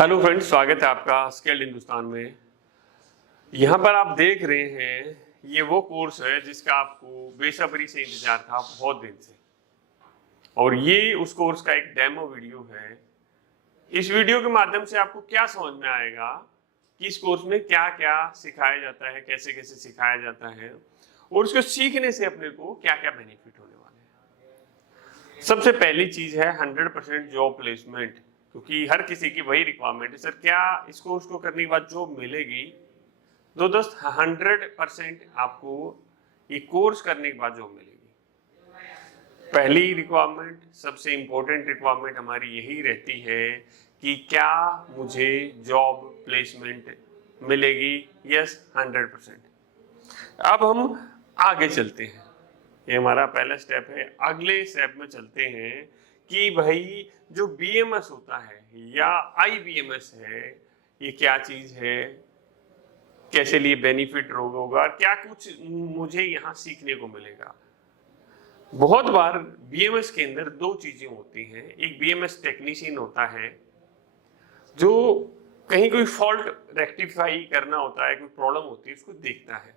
Hello friends, स्वागत है आपका स्किल्ड हिंदुस्तान में। यहाँ पर आप देख रहे हैं ये वो कोर्स है जिसका आपको बेसब्री से इंतजार था बहुत दिन से, और ये उस कोर्स का एक डेमो वीडियो है। इस वीडियो के माध्यम से आपको क्या समझ में आएगा कि इस कोर्स में क्या क्या सिखाया जाता है, कैसे कैसे सिखाया जाता है, और उसको सीखने से अपने को क्या क्या बेनिफिट होने वाले हैं। सबसे पहली चीज है 100% जॉब प्लेसमेंट, क्योंकि हर किसी की वही रिक्वायरमेंट है, सर क्या इस कोर्स को करने के बाद जॉब मिलेगी? तो दोस्त 100% आपको ये कोर्स करने के बाद जॉब मिलेगी। पहली रिक्वायरमेंट, सबसे इंपॉर्टेंट रिक्वायरमेंट हमारी यही रहती है कि क्या मुझे जॉब प्लेसमेंट मिलेगी? यस, 100%। अब हम आगे चलते हैं, ये हमारा पहला स्टेप है। अगले स्टेप में चलते हैं कि भाई जो बीएमएस होता है या आईबीएमएस है, ये क्या चीज है, कैसे लिए बेनिफिट होगा, क्या कुछ मुझे यहाँ सीखने को मिलेगा। बहुत बार बीएमएस के अंदर दो चीजें होती हैं। एक बीएमएस टेक्नीशियन होता है जो कहीं कोई फॉल्ट रेक्टिफाई करना होता है, कोई प्रॉब्लम होती है उसको देखता है,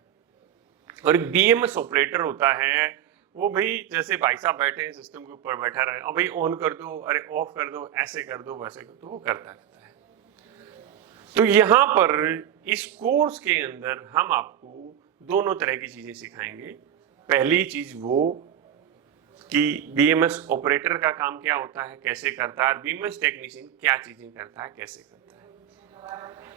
और एक बीएमएस ऑपरेटर होता है, वो भाई जैसे भाई साहब बैठे हैं सिस्टम के ऊपर बैठा रहे, और भाई ऑन कर दो, अरे ऑफ कर दो, ऐसे कर दो, वैसे कर दो, वो करता रहता है। तो यहाँ पर इस कोर्स के अंदर हम आपको दोनों तरह की चीजें सिखाएंगे। पहली चीज वो कि बीएमएस ऑपरेटर का काम क्या होता है, कैसे करता है, बीएमएस टेक्नीशियन क्या चीजें करता है, कैसे करता है।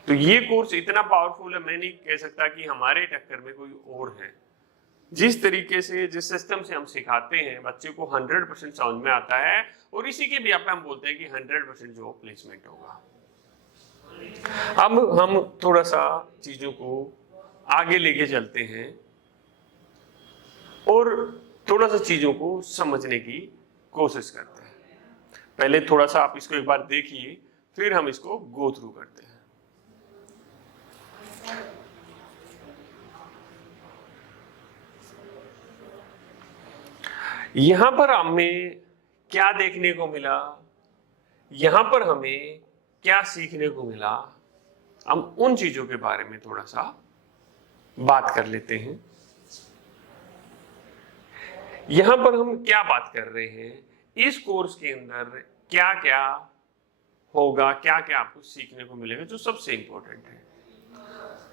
तो ये कोर्स इतना पावरफुल है, मैं नहीं कह सकता कि हमारे टक्कर में कोई और है। जिस तरीके से, जिस सिस्टम से हम सिखाते हैं, बच्चे को 100% समझ में आता है, और इसी के भी आप हम बोलते हैं कि 100% जॉब प्लेसमेंट होगा। अब हम थोड़ा सा चीजों को आगे लेके चलते हैं और थोड़ा सा चीजों को समझने की कोशिश करते हैं। पहले थोड़ा सा आप इसको एक बार देखिए, फिर हम इसको गो थ्रू करते हैं। यहां पर हमें क्या देखने को मिला, यहां पर हमें क्या सीखने को मिला, हम उन चीजों के बारे में थोड़ा सा बात कर लेते हैं। यहां पर हम क्या बात कर रहे हैं, इस कोर्स के अंदर क्या क्या होगा, क्या क्या आपको सीखने को मिलेगा, जो सबसे इंपॉर्टेंट है।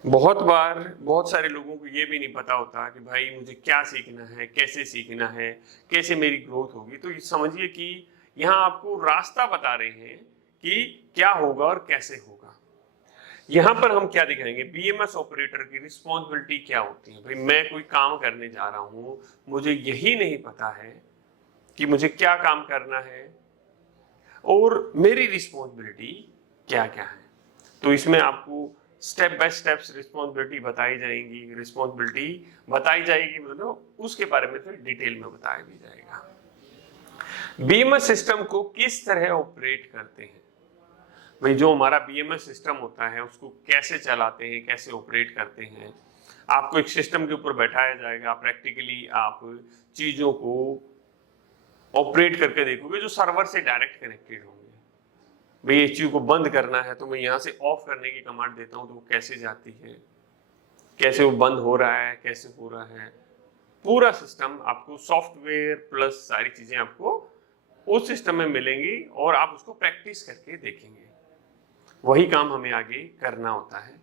बहुत बार बहुत सारे लोगों को ये भी नहीं पता होता कि भाई मुझे क्या सीखना है, कैसे सीखना है, कैसे मेरी ग्रोथ होगी। तो ये समझिए कि यहाँ आपको रास्ता बता रहे हैं कि क्या होगा और कैसे होगा। यहाँ पर हम क्या दिखाएंगे, बीएमएस ऑपरेटर की रिस्पॉन्सिबिलिटी क्या होती है। भाई मैं कोई काम करने जा रहा हूँ, मुझे यही नहीं पता है कि मुझे क्या काम करना है और मेरी रिस्पॉन्सिबिलिटी क्या क्या है। तो इसमें आपको स्टेप बाय स्टेप्स रिस्पॉन्सिबिलिटी बताई जाएगी, मतलब उसके बारे में फिर डिटेल में बताया भी जाएगा। बीएमएस सिस्टम को किस तरह ऑपरेट करते हैं, भाई जो हमारा बीएमएस सिस्टम होता है उसको कैसे चलाते हैं, कैसे ऑपरेट करते हैं। आपको एक सिस्टम के ऊपर बैठाया जाएगा, प्रैक्टिकली आप चीजों को ऑपरेट करके देखोगे जो सर्वर से डायरेक्ट कनेक्टेड होंगे। भाई इस चीज को बंद करना है तो मैं यहाँ से ऑफ करने की कमांड देता हूँ, तो वो कैसे जाती है, कैसे वो बंद हो रहा है, कैसे हो रहा है। पूरा सिस्टम आपको सॉफ्टवेयर प्लस सारी चीजें आपको उस सिस्टम में मिलेंगी, और आप उसको प्रैक्टिस करके देखेंगे। वही काम हमें आगे करना होता है।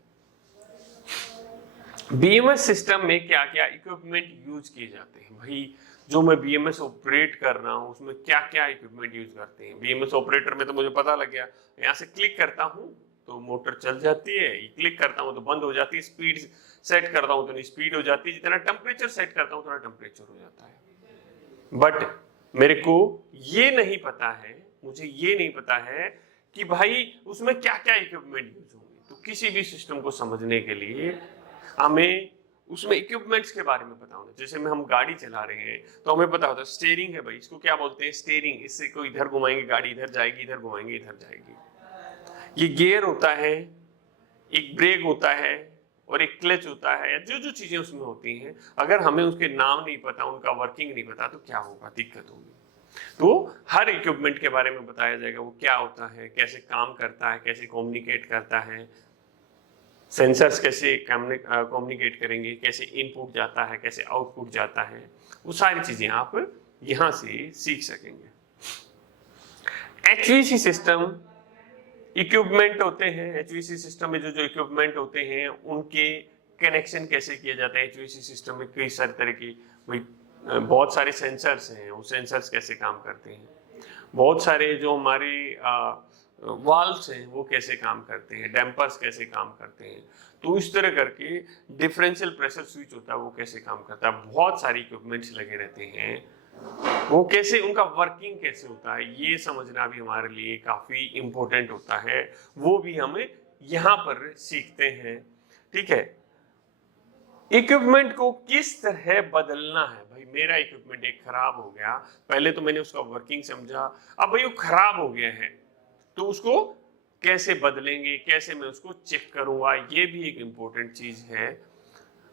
बीएमएस सिस्टम में क्या क्या इक्विपमेंट यूज किए जाते हैं, भाई जो मैं बीएमएस ऑपरेट कर रहा हूं उसमें क्या क्या इक्विपमेंट यूज करते हैं। बीएमएस ऑपरेटर में तो मुझे पता लग गया, यहाँ से क्लिक करता हूं तो मोटर चल जाती है, क्लिक करता हूं तो बंद हो जाती है, स्पीड सेट करता हूं तो स्पीड हो जाती है, जितना टेम्परेचर सेट करता हूं थोड़ा टेम्परेचर हो जाता है। बट मेरे को ये नहीं पता है, मुझे ये नहीं पता है कि भाई उसमें क्या क्या इक्विपमेंट यूज होंगे। तो किसी भी सिस्टम को समझने के लिए हमें उसमें इक्विपमेंट्स के बारे में पता होना। जैसे में हम गाड़ी चला रहे हैं तो हमें पता होता है स्टीयरिंग है, भाई इसको क्या बोलते हैं, स्टीयरिंग। इससे को इधर घुमाएंगे गाड़ी इधर जाएगी, इधर घुमाएंगे इधर जाएगी। ये गियर होता है, एक ब्रेक होता है, और एक क्लच होता है, या जो जो चीजें उसमें होती हैं, अगर हमें उसके नाम नहीं पता, उनका वर्किंग नहीं पता, तो क्या होगा, दिक्कत होगी। तो हर इक्विपमेंट के बारे में बताया जाएगा, वो क्या होता है, कैसे काम करता है, कैसे कम्युनिकेट करता है, सेंसर्स कैसे कम्युनिकेट करेंगे, कैसे इनपुट जाता है, कैसे आउटपुट जाता है, वो सारी चीजें आप यहां से सीख सकेंगे। HVAC सिस्टम इक्विपमेंट होते हैं, HVAC सिस्टम में जो इक्विपमेंट होते हैं उनके कनेक्शन कैसे किया जाता है। HVAC सिस्टम में कई सारे तरह की बहुत सारे सेंसर्स हैं, वो सेंसर्स कैसे काम करते हैं, बहुत सारे जो हमारे वाल्व्स हैं वो कैसे काम करते हैं, डैम्पर्स कैसे काम करते हैं, तो इस तरह करके डिफरेंशियल प्रेशर स्विच होता है वो कैसे काम करता है, बहुत सारी इक्विपमेंट्स लगे रहते हैं, वो कैसे उनका वर्किंग कैसे होता है, ये समझना भी हमारे लिए काफी इंपॉर्टेंट होता है, वो भी हमें यहाँ पर सीखते हैं। ठीक है, इक्विपमेंट को किस तरह बदलना है। भाई मेरा इक्विपमेंट एक खराब हो गया, पहले तो मैंने उसका वर्किंग समझा, अब भाई वो खराब हो गया है तो उसको कैसे बदलेंगे, कैसे मैं उसको चेक करूंगा, ये भी एक इम्पोर्टेंट चीज है।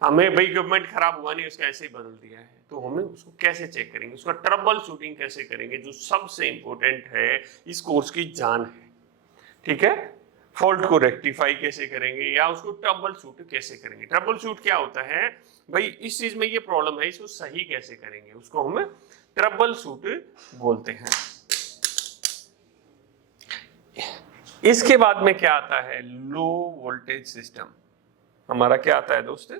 हमें भाई इक्विपमेंट खराब हुआ नहीं, उसका ऐसे ही बदल दिया है, तो हमें उसको कैसे चेक करेंगे, उसका ट्रबल शूटिंग कैसे करेंगे, जो सबसे इंपॉर्टेंट है, इस कोर्स की जान है। ठीक है, फॉल्ट को रेक्टिफाई कैसे करेंगे या उसको ट्रबल शूट कैसे करेंगे। ट्रबल शूट क्या होता है, भाई इस चीज में ये प्रॉब्लम है, इसको सही कैसे करेंगे, उसको हम ट्रबल शूट बोलते हैं। इसके बाद में क्या आता है, लो वोल्टेज सिस्टम। हमारा क्या आता है दोस्त,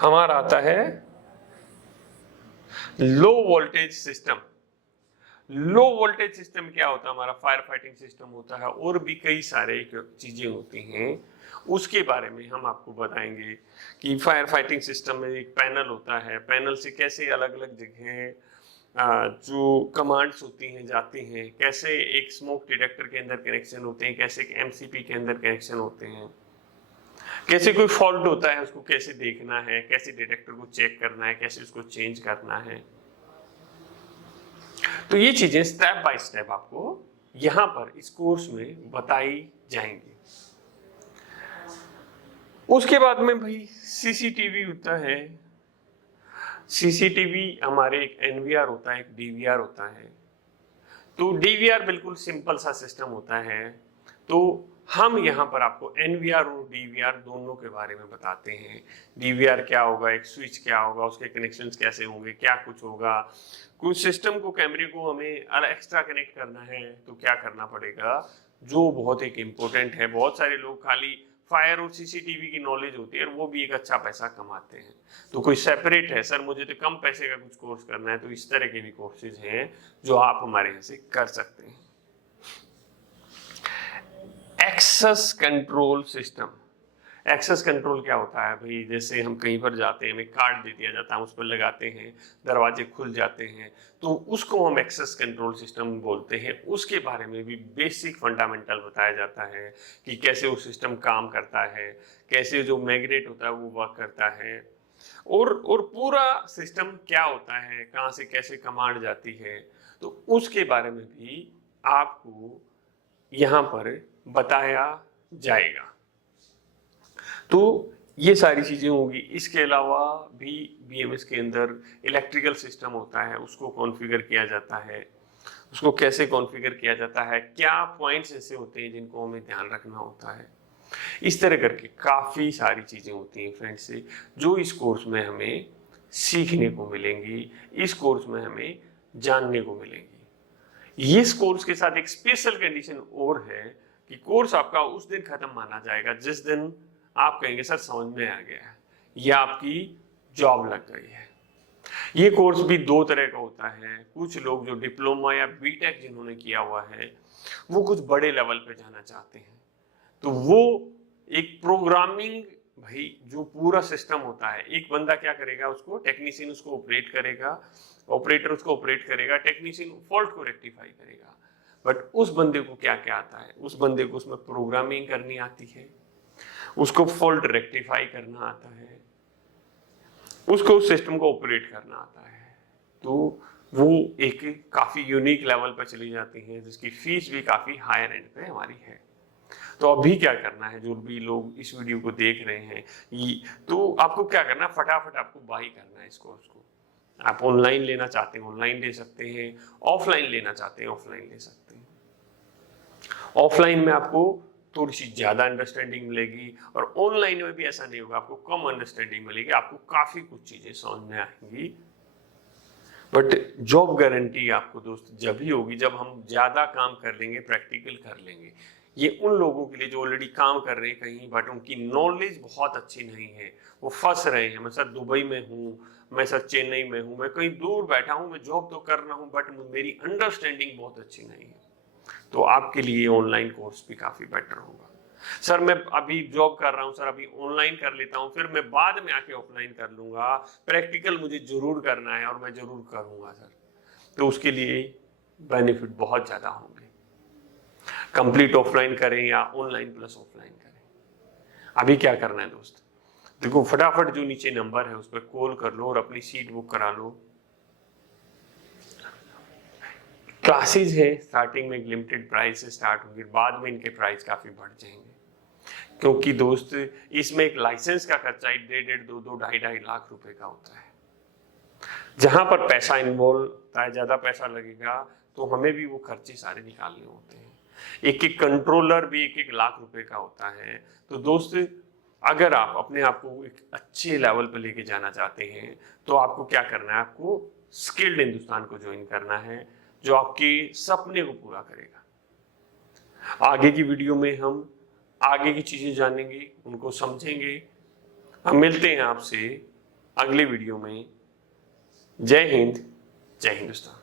हमारा आता है low voltage system. Low voltage system क्या होता है, हमारा फायर फाइटिंग सिस्टम होता है, और भी कई सारे चीजें होती हैं, उसके बारे में हम आपको बताएंगे कि फायर फाइटिंग सिस्टम में एक पैनल होता है, पैनल से कैसे अलग अलग जगह जो कमांड्स होती हैं जाती हैं, कैसे एक स्मोक डिटेक्टर के अंदर कनेक्शन होते हैं, कैसे एक MCP के अंदर कनेक्शन होते हैं, कैसे कोई फॉल्ट होता है उसको कैसे देखना है, कैसे डिटेक्टर को चेक करना है, कैसे उसको चेंज करना है। तो ये चीजें स्टेप बाय स्टेप आपको यहां पर इस कोर्स में बताई जाएंगी। उसके बाद में भाई CCTV होता है। CCTV हमारे एक NVR होता है, एक DVR होता है। तो DVR बिल्कुल सिंपल सा सिस्टम होता है, तो हम यहाँ पर आपको NVR और DVR दोनों के बारे में बताते हैं। DVR क्या होगा, एक स्विच क्या होगा, उसके कनेक्शंस कैसे होंगे, क्या कुछ होगा, कुछ सिस्टम को, कैमरे को हमें एक्स्ट्रा कनेक्ट करना है तो क्या करना पड़ेगा, जो बहुत एक इम्पोर्टेंट है। बहुत सारे लोग खाली फायर और CCTV की नॉलेज होती है और वो भी एक अच्छा पैसा कमाते हैं, तो कोई सेपरेट है, सर मुझे तो कम पैसे का कुछ कोर्स करना है, तो इस तरह के भी कोर्सेज हैं जो आप हमारे यहाँ से कर सकते हैं। Access control system. Access control क्या होता है भाई, जैसे हम कहीं पर जाते हैं, हमें कार्ड दे दिया जाता है, उस पर लगाते हैं, दरवाजे खुल जाते हैं, तो उसको हम एक्सेस कंट्रोल सिस्टम बोलते हैं। उसके बारे में भी बेसिक फंडामेंटल बताया जाता है कि कैसे वो सिस्टम काम करता है, कैसे जो मैग्नेट होता है वो वर्क करता है, और पूरा सिस्टम क्या होता है, कहाँ से कैसे कमांड जाती है, तो उसके बारे में भी आपको यहाँ पर बताया जाएगा। तो ये सारी चीजें होगी। इसके अलावा भी BMS के अंदर इलेक्ट्रिकल सिस्टम होता है, उसको कॉन्फ़िगर किया जाता है, उसको कैसे कॉन्फ़िगर किया जाता है, क्या पॉइंट्स ऐसे होते हैं जिनको हमें ध्यान रखना होता है, इस तरह करके काफ़ी सारी चीज़ें होती हैं फ्रेंड्स, जो इस कोर्स में हमें सीखने को मिलेंगी, इस कोर्स में हमें जानने को मिलेंगी। इस कोर्स के साथ एक स्पेशल कंडीशन और है कि कोर्स आपका उस दिन खत्म माना जाएगा जिस दिन आप कहेंगे सर समझ में आ गया है या आपकी जॉब लग गई है। ये कोर्स भी दो तरह का होता है। कुछ लोग जो डिप्लोमा या बीटेक जिन्होंने किया हुआ है वो कुछ बड़े लेवल पे जाना चाहते हैं, तो वो एक प्रोग्रामिंग, भाई जो पूरा सिस्टम होता है, एक बंदा क्या करेगा, उसको टेक्नीशियन उसको ऑपरेट करेगा, ऑपरेटर उसको ऑपरेट करेगा, टेक्नीशियन फॉल्ट को रेक्टिफाई करेगा। बट उस बंदे को क्या क्या आता है, उस बंदे को उसमें प्रोग्रामिंग करनी आती है, उसको फॉल्ट रेक्टिफाई करना आता है, उसको उस सिस्टम को ऑपरेट करना आता है। तो वो एक काफी यूनिक लेवल पर चली जाती हैं जिसकी फीस भी काफी हायर एंड पे हमारी है। तो अभी क्या करना है, जो भी लोग इस वीडियो को देख रहे हैं, तो आपको क्या करना है, फटाफट आपको बाई करना है इस कोर्स को। आप ऑनलाइन लेना चाहते हैं ऑनलाइन ले सकते हैं, ऑफलाइन लेना चाहते हैं ऑफलाइन ले सकते हैं। ऑफलाइन में आपको थोड़ी सी ज्यादा अंडरस्टैंडिंग मिलेगी और ऑनलाइन में भी ऐसा नहीं होगा, आपको कम अंडरस्टैंडिंग मिलेगी, आपको काफी कुछ चीजें समझ में आएंगी। बट जॉब गारंटी आपको दोस्त जब ही होगी जब हम ज्यादा काम कर लेंगे, प्रैक्टिकल कर लेंगे। ये उन लोगों के लिए जो ऑलरेडी काम कर रहे हैं कहीं, बट उनकी नॉलेज बहुत अच्छी नहीं है, वो फंस रहे हैं। मैं सर दुबई में हूँ, मैं सर चेन्नई में हूँ, मैं कहीं दूर बैठा हूँ, मैं जॉब तो कर रहा हूँ बट मेरी अंडरस्टैंडिंग बहुत अच्छी नहीं है। तो आपके लिए ऑनलाइन कोर्स भी काफी बेटर होगा। सर मैं अभी जॉब कर रहा हूँ, सर अभी ऑनलाइन कर लेता हूँ, फिर मैं बाद में आके ऑफलाइन कर लूंगा, प्रैक्टिकल मुझे जरूर करना है और मैं जरूर करूंगा सर, तो उसके लिए बेनिफिट बहुत ज्यादा होंगे। कंप्लीट ऑफलाइन करें या ऑनलाइन प्लस ऑफलाइन करें, अभी क्या करना है दोस्त, देखो फटाफट जो नीचे नंबर है उस पर कॉल कर लो और अपनी सीट बुक करा लो। क्लासेज है, स्टार्टिंग में एक लिमिटेड प्राइस से स्टार्ट होंगे, बाद में इनके प्राइस काफी बढ़ जाएंगे, क्योंकि दोस्त इसमें एक लाइसेंस का खर्चा 1.5 2 2.5 लाख रुपए का होता है। जहां पर पैसा इन्वॉल्व होता है, ज्यादा पैसा लगेगा, तो हमें भी वो खर्चे सारे निकालने होते हैं। एक एक कंट्रोलर भी 1 लाख रुपए का होता है। तो दोस्त अगर आप अपने आप को एक अच्छे लेवल पर लेके जाना चाहते हैं तो आपको क्या करना है, आपको स्किल्ड हिंदुस्तान को ज्वाइन करना है, जो आपके सपने को पूरा करेगा। आगे की वीडियो में हम आगे की चीजें जानेंगे, उनको समझेंगे। हम मिलते हैं आपसे अगले वीडियो में। जय हिंद, जय हिंदुस्तान।